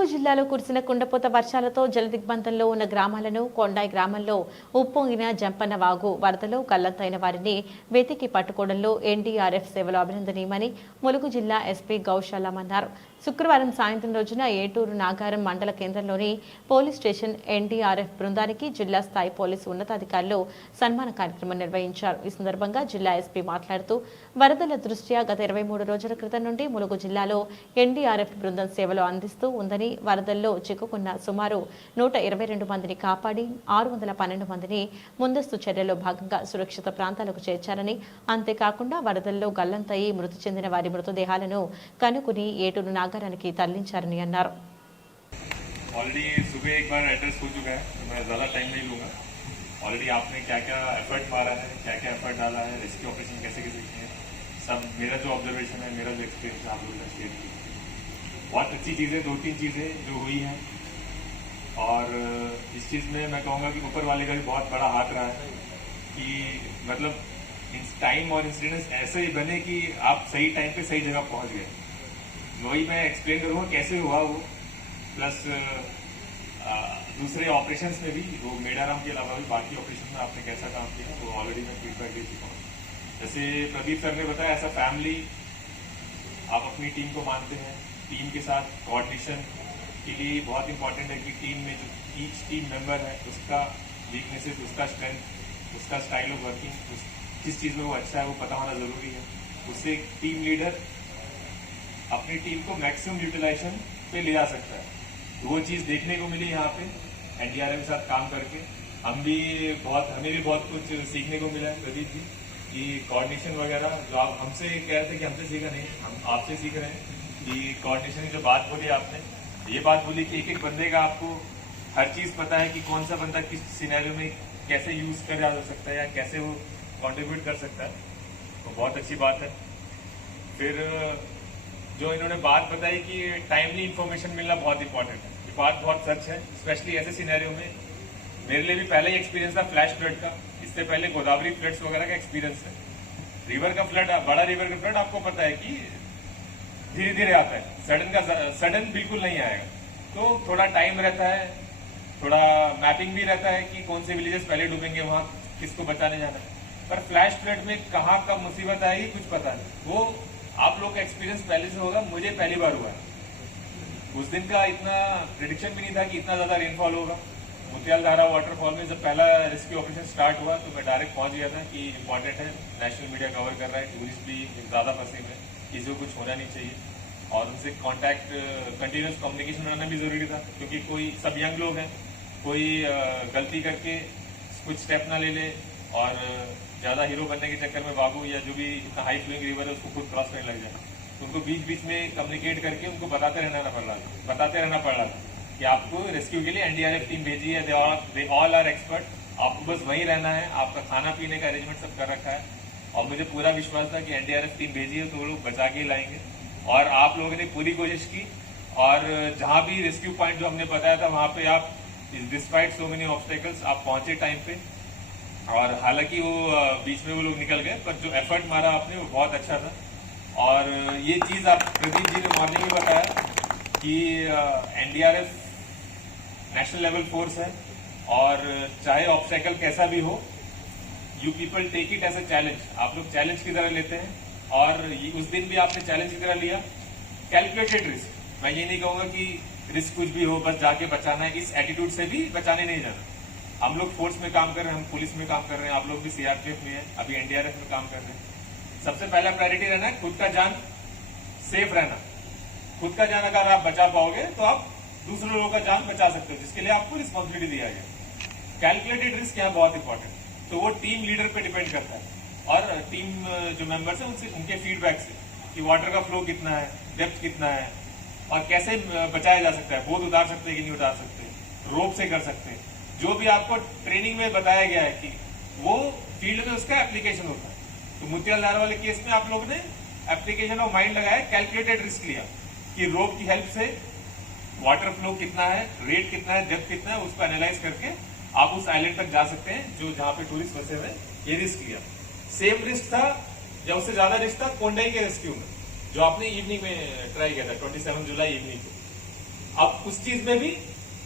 ములుగు జిల్లాలో కురిసిన కుండపోత వర్షాలతో జలదిగ్బంధంలో ఉన్న గ్రామాలను కొండాయి గ్రామంలో ఉప్పొంగిన జంపన్న వాగు వరదలో గల్లంతైన వారిని వెతికి పట్టుకోవడంలో ఎన్డీఆర్ఎఫ్ సేవలు అభినందనీయమని ములుగు జిల్లా ఎస్పీ గౌశాలం అన్నారు. శుక్రవారం సాయంత్రం రోజున ఏటూరు నాగారం మండల కేంద్రంలోని పోలీస్ స్టేషన్ ఎన్డీఆర్ఎఫ్ బృందానికి జిల్లా స్థాయి పోలీసు ఉన్నతాధికారులు సన్మాన కార్యక్రమం నిర్వహించారు. ఈ సందర్భంగా జిల్లా ఎస్పీ మాట్లాడుతూ వరదల దృష్ట్యా గత 23 రోజుల క్రితం నుండి ములుగు జిల్లాలో ఎన్డీఆర్ఎఫ్ బృందం సేవలు అందిస్తూ ఉందని, వరదల్లో చిక్కుకున్న సుమారు 122 మందిని కాపాడి 612 మందిని ముందస్తు చర్యల్లో భాగంగా సురక్షిత ప్రాంతాలకు చేర్చారని, అంతేకాకుండా వరదల్లో గల్లంతయి మృతి చెందిన వారి మృతదేహాలను కనుక్కుని ఏటూరు నాగారానికి తరలించారని అన్నారు. ऑलरेडी सुबह एक बार एड्रेस हो चुका है, तो मैं ज़्यादा टाइम नहीं लूँगा. ऑलरेडी आपने क्या क्या एफर्ट मारा है, क्या क्या एफर्ट डाला है, रेस्क्यू ऑपरेशन कैसे कैसे किए हैं, सब मेरा जो ऑब्जर्वेशन है, मेरा जो एक्सपीरियंस है आप लोगों का शेयर किया. बहुत अच्छी चीज़ें 2-3 चीज़ें जो हुई हैं, और इस चीज़ में मैं कहूँगा कि ऊपर वाले का भी बहुत बड़ा हाथ रहा है कि मतलब टाइम और इंसिडेंट्स ऐसे ही बने कि आप सही टाइम पे सही जगह पहुँच गए. वही मैं एक्सप्लेन करूँगा कैसे हुआ वो, प्लस दूसरे ऑपरेशंस में भी, वो मेडाराम के अलावा भी बाकी ऑपरेशन में आपने कैसा काम किया वो ऑलरेडी मैं फीडबैक दे चुका हूँ. जैसे प्रदीप सर ने बताया, ऐसा फैमिली आप अपनी टीम को मानते हैं, टीम के साथ कोऑर्डिनेशन के लिए बहुत इंपॉर्टेंट है कि टीम में जो ईच टीम मेंबर है उसका वीकनेसेस, उसका स्ट्रेंथ, उसका स्टाइल ऑफ वर्किंग, किस चीज़ में वो अच्छा है वो पता होना ज़रूरी है. उससे टीम लीडर अपनी टीम को मैक्सिमम यूटिलाइजेशन पे ले जा सकता है. वो चीज़ देखने को मिली यहाँ पे एनडीआरएफ के साथ काम करके. हमें भी बहुत कुछ सीखने को मिला है प्रदीप जी, कि कोऑर्डिनेशन वगैरह जो आप हमसे कह रहे थे कि हमसे सीखा नहीं, हम आपसे सीख रहे हैं कि कोऑर्डिनेशन की जो बात बोली आपने, ये बात बोली कि एक एक बंदे का आपको हर चीज़ पता है कि कौन सा बंदा किस सिनेरियो में कैसे यूज़ कर जा सकता है या कैसे वो कॉन्ट्रीब्यूट कर सकता है, तो बहुत अच्छी बात है. फिर जो इन्होंने बात बताई कि टाइमली इन्फॉर्मेशन मिलना बहुत इंपॉर्टेंट है, ये बात बहुत सच है. स्पेशली ऐसे सिनेरियो में मेरे लिए भी पहले ही एक्सपीरियंस था फ्लैश फ्लड का, इससे पहले गोदावरी फ्लड्स वगैरह का एक्सपीरियंस है. रिवर का फ्लड, बड़ा रिवर का फ्लड आपको पता है कि धीरे धीरे आता है, सडन बिल्कुल नहीं आएगा. तो थोड़ा टाइम रहता है, थोड़ा मैपिंग भी रहता है कि कौन से विलेजेस पहले डूबेंगे, वहाँ किसको बचाने जाना है. पर फ्लैश फ्लड में कहाँ कब मुसीबत आएगी कुछ पता नहीं. वो आप लोग का एक्सपीरियंस पहले से होगा, मुझे पहली बार हुआ है. उस दिन का इतना प्रेडिक्शन भी नहीं था कि इतना ज्यादा रेनफॉल होगा. मुतियाल धारा वाटरफॉल में जब पहला रेस्क्यू ऑपरेशन स्टार्ट हुआ तो मैं डायरेक्ट पहुंच गया था कि इंपॉर्टेंट है, नेशनल मीडिया कवर कर रहा है, टूरिस्ट भी ज्यादा फंसे हुए हैं, किसी को कुछ होना नहीं चाहिए, और उनसे कॉन्टैक्ट कंटिन्यूस कम्युनिकेशन रहना भी जरूरी था. क्योंकि कोई सब यंग लोग हैं, कोई गलती करके कुछ स्टेप ना ले ले और ज्यादा हीरो बनने के चक्कर में बाबू या जो भी इतना हाई फ्लोइंग रिवर है उसको खुद क्रॉस करने लग जाए. तो उनको बीच बीच में कम्युनिकेट करके उनको बताते रहना पड़ रहा था कि आपको रेस्क्यू के लिए एनडीआरएफ टीम भेजी है, दे ऑल आर एक्सपर्ट, आपको बस वहीं रहना है, आपका खाना पीने का अरेंजमेंट सब कर रखा है. और मुझे पूरा विश्वास था कि एनडीआरएफ टीम भेजी है तो वो लोग बचा के लाएंगे, और आप लोगों ने पूरी कोशिश की. और जहाँ भी रेस्क्यू पॉइंट जो हमने बताया था वहाँ पे आप डिस्पाइट सो मेनी ऑब्स्टेकल्स आप पहुंचे टाइम पे, और हालांकि वो बीच में वो लोग निकल गए, पर जो एफर्ट मारा आपने वो बहुत अच्छा था. और ये चीज़ आप प्रदीप जी ने मॉर्निंग में बताया कि एनडीआरएफ नेशनल लेवल फोर्स है, और चाहे ऑब्स्टेकल कैसा भी हो, you people take it as a challenge. आप लोग चैलेंज की तरह लेते हैं, और उस दिन भी आपने चैलेंज की तरह लिया. कैलकुलेटेड रिस्क, मैं ये नहीं कहूँगा कि रिस्क कुछ भी हो बस जाके बचाना है, इस एटीट्यूड से भी बचाने नहीं जाना. हम लोग फोर्स में काम कर रहे हैं, हम पुलिस में काम कर रहे हैं, आप लोग भी सीआरपीएफ में है, अभी एनडीआरएफ में काम कर रहे हैं. सबसे पहला प्रायोरिटी रहना है खुद का जान सेफ रहना. खुद का जान अगर आप बचा पाओगे तो आप दूसरे लोगों का जान बचा सकते हो, जिसके लिए आपको रिस्पॉन्सिबिलिटी दिया गया. कैलकुलेटेड रिस्क यहाँ बहुत इंपॉर्टेंट, तो वो टीम लीडर पे डिपेंड करता है, और टीम जो मेंबर्स है उनसे, उनके फीडबैक से कि वाटर का फ्लो कितना है, डेप्थ कितना है, और कैसे बचाया जा सकता है. बोध उतार सकते हैं कि नहीं उतार सकते, रोप से कर सकते हैं. जो भी आपको ट्रेनिंग में बताया गया है कि वो फील्ड में उसका एप्लीकेशन होता है. तो मुतियाल धारा वाले केस में आप लोग ने एप्लीकेशन ऑफ माइंड लगाया, कैलकुलेटेड रिस्क लिया कि रोप की हेल्प से वाटर फ्लो कितना है, रेट कितना है, डेप्थ कितना है, उसको एनालाइज करके आप उस आइलैंड तक जा सकते हैं जो जहां पे टूरिस्ट फंसे हुए. ये रिस्क लिया. सेम रिस्क था या उससे ज्यादा रिस्क था कोंडाई के रेस्क्यू में, जो आपने इवनिंग में ट्राई किया था 27 जुलाई इवनिंग को. अब उस चीज में भी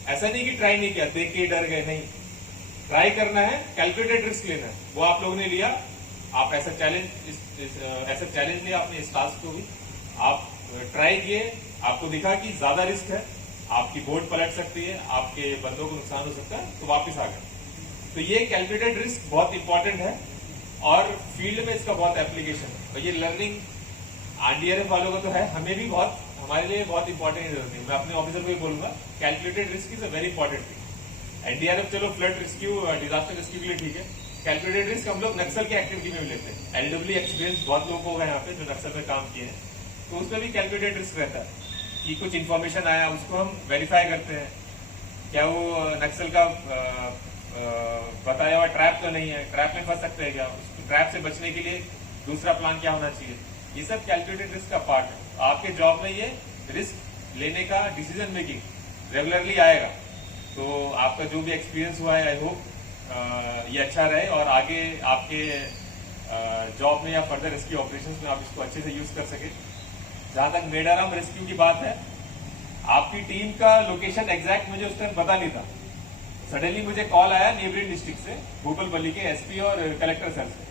ऐसा नहीं कि ट्राई नहीं किया, देख के डर गए, नहीं, ट्राई करना है, कैलकुलेटेड रिस्क लेना है, वो आप लोगों ने लिया। आप ऐसा चैलेंज लिया अपने स्टाफ को भी, आप ट्राई किए, आपको दिखा कि ज्यादा रिस्क है, आपकी बोट पलट सकती है, आपके बंदों को नुकसान हो सकता है, तो वापस आ गए। तो ये कैलकुलेटेड रिस्क बहुत इंपॉर्टेंट है और फील्ड में इसका बहुत एप्लीकेशन है। और ये लर्निंग आरडीआरएफ वालों को तो है, हमें भी बहुत, हमारे लिए बहुत इंपॉर्टेंट है। मैं अपने ऑफिसर को भी बोलूंगा, calculated risk is a very important thing. NDRF चलो फ्लड रेस्क्यू, डिजास्टर रेस्क्यू के लिए ठीक है, कैलकुलेटेड रिस्क हम लोग नक्सल की एक्टिविटी में भी लेते हैं। एलडब्ल्यू एक्सपीरियंस बहुत लोगों को है यहाँ पे जो नक्सल में काम किए हैं, तो उसमें भी कैलकुलेटेड रिस्क रहता है कि कुछ इन्फॉर्मेशन आया, उसको हम वेरीफाई करते हैं, क्या वो नक्सल का बताया हुआ ट्रैप तो नहीं है, ट्रैप में फंस सकते हैं क्या, उस ट्रैप से बचने के लिए दूसरा प्लान क्या होना चाहिए। ये सब कैलकुलेटेड रिस्क का पार्ट है। आपके जॉब में ये रिस्क लेने का डिसीजन मेकिंग रेगुलरली आएगा। तो आपका जो भी एक्सपीरियंस हुआ है, आई होप ये अच्छा रहे और आगे आपके जॉब में या फर्दर रेस्क्यू ऑपरेशंस में आप इसको अच्छे से यूज कर सके। जहां तक मेडाराम रेस्क्यू की बात है, आपकी टीम का लोकेशन एग्जैक्ट मुझे उस टाइम पता नहीं था। सडनली मुझे कॉल आया नेबरिंग डिस्ट्रिक्ट से, भूपलपल्ली के एसपी और कलेक्टर सर से,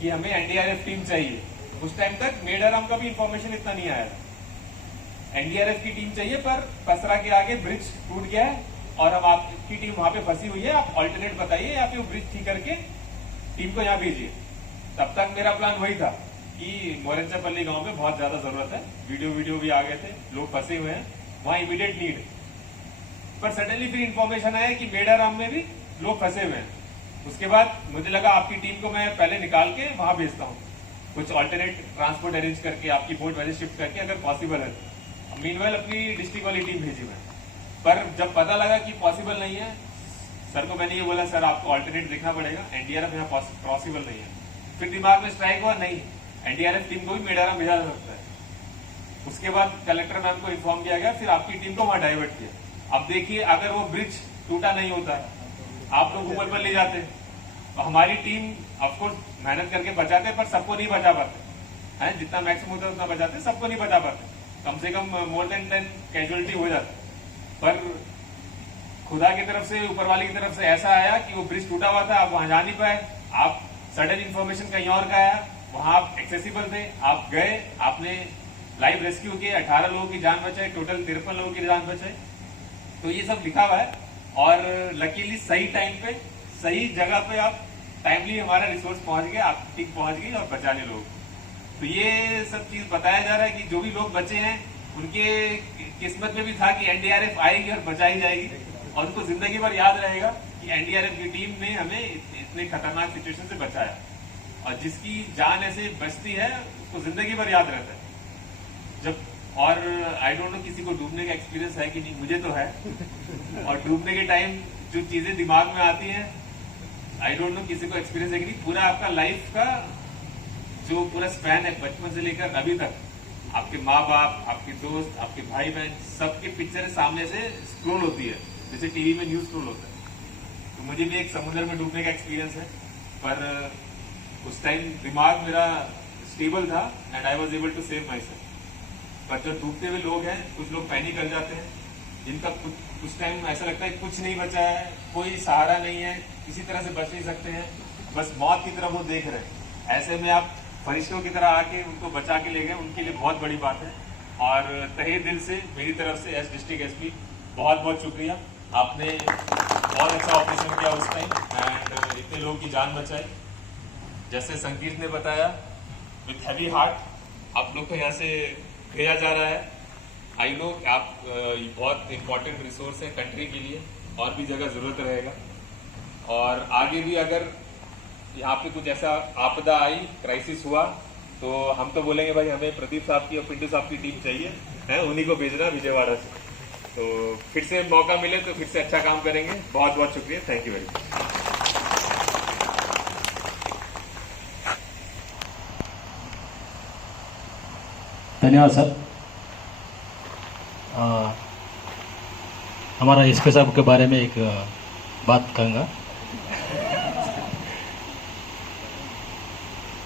कि हमें एनडीआरएफ टीम चाहिए। उस टाइम तक मेडाराम का भी इंफॉर्मेशन इतना नहीं आया था। एनडीआरएफ की टीम चाहिए, पर पसरा के आगे ब्रिज टूट गया है और अब आपकी टीम वहां पे फंसी हुई है, आप ऑल्टरनेट बताइए या फिर ब्रिज ठीक करके टीम को यहाँ भेजिए। तब तक मेरा प्लान वही था कि मोरंचापल्ली गांव में बहुत ज्यादा जरूरत है, वीडियो भी आ गए थे, लोग फंसे हुए हैं, वहां इमीडिएट नीड। पर सडनली फिर इंफॉर्मेशन आया कि मेडाराम में भी लोग फंसे हुए हैं। उसके बाद मुझे लगा आपकी टीम को मैं पहले निकाल के वहां भेजता हूँ, कुछ ऑल्टरनेट ट्रांसपोर्ट अरेंज करके, आपकी बोट वजह शिफ्ट करके अगर पॉसिबल है। मीनवाइल अपनी डिस्ट्रिक्ट वाली टीम भेजी मैं, पर जब पता लगा कि पॉसिबल नहीं है, सर को मैंने ये बोला, सर आपको ऑल्टरनेट देखना पड़ेगा, एनडीआरएफ यहाँ पॉसिबल नहीं है। फिर दिमाग में स्ट्राइक हुआ, नहीं, एनडीआरएफ टीम को भी मेडाराम भेजा जा सकता है। उसके बाद कलेक्टर मैम को इन्फॉर्म किया गया, फिर आपकी टीम को वहां डाइवर्ट किया। अब देखिए, अगर वो ब्रिज टूटा नहीं होता, आप लोग ऊपर पर ले जाते, तो हमारी टीम ऑफकोर्स मेहनत करके बचाते, पर सबको नहीं बचा पाते हैं, जितना मैक्सिमम होता है उतना बचाते, सबको नहीं बचा पाते, कम से कम मोर देन 10 कैजुअलिटी हो जाती। पर खुदा की तरफ से, ऊपर वाले की तरफ से ऐसा आया कि वो ब्रिज टूटा हुआ था, आप वहां जा नहीं पाए, आप सडन इन्फॉर्मेशन कहीं और का आया, वहां आप एक्सेसिबल थे, आप गए, आपने लाइव रेस्क्यू किए, 18 लोगों की जान बचाई, टोटल 53 लोगों की जान बचाई। तो ये सब लिखा हुआ है और लकीली सही टाइम पे सही जगह पे आप टाइमली हमारा रिसोर्स पहुंच गया, आप टीम पहुंच गई और बचाने लोग। तो ये सब चीज बताया जा रहा है कि जो भी लोग बचे हैं उनके किस्मत में भी था कि एनडीआरएफ आएगी और बचाई जाएगी, और उनको जिंदगी भर याद रहेगा कि एनडीआरएफ की टीम ने हमें इतने खतरनाक सिचुएशन से बचाया। और जिसकी जान ऐसे बचती है उसको जिंदगी भर याद रहता है। जब और आई डोंट नो किसी को डूबने का एक्सपीरियंस है कि नहीं, मुझे तो है। और डूबने के टाइम जो चीजें दिमाग में आती हैं, आई डोंट नो किसी को एक्सपीरियंस है कि नहीं। पूरा आपका लाइफ का जो पूरा स्पैन है, बचपन से लेकर अभी तक, आपके माँ बाप, आपके दोस्त, आपके भाई बहन, सबके पिक्चर सामने से स्क्रोल होती है, जैसे टीवी में न्यूज स्क्रोल होता है। तो मुझे भी एक समुद्र में डूबने का एक्सपीरियंस है, पर उस टाइम दिमाग मेरा स्टेबल था and I was able to save myself. पर जो डूबते हुए लोग हैं, कुछ लोग पैनिक कर जाते हैं, जिनका कुछ टाइम ऐसा लगता है कुछ नहीं बचा है, कोई सहारा नहीं है, किसी तरह से बच नहीं सकते हैं, बस मौत की तरफ वो देख रहे हैं। ऐसे में आप फरिश्तों की तरह आके उनको बचा के ले गए, उनके लिए बहुत बड़ी बात है। और तहे दिल से मेरी तरफ से एस डिस्ट्रिक्ट एसपी बहुत बहुत शुक्रिया। आपने बहुत अच्छा ऑपरेशन किया उस टाइम एंड इतने लोगों की जान बचाई। जैसे संकीर्त ने बताया, विथ हैवी हार्ट आप लोग को यहाँ से भेजा जा रहा है। आई नो आप बहुत इंपॉर्टेंट रिसोर्स है कंट्री के लिए, और भी जगह जरूरत रहेगा। और आगे भी अगर यहाँ पे कुछ ऐसा आपदा आई, क्राइसिस हुआ, तो हम तो बोलेंगे भाई हमें प्रदीप साहब की और पिंटू साहब की टीम चाहिए है, उन्हीं को भेजना विजयवाड़ा से। तो फिर से मौका मिले तो फिर से अच्छा काम करेंगे। बहुत बहुत शुक्रिया, थैंक यू वेरी मच। धन्यवाद सर। हमारा एसपी साहब के बारे में एक बात कहूँगा।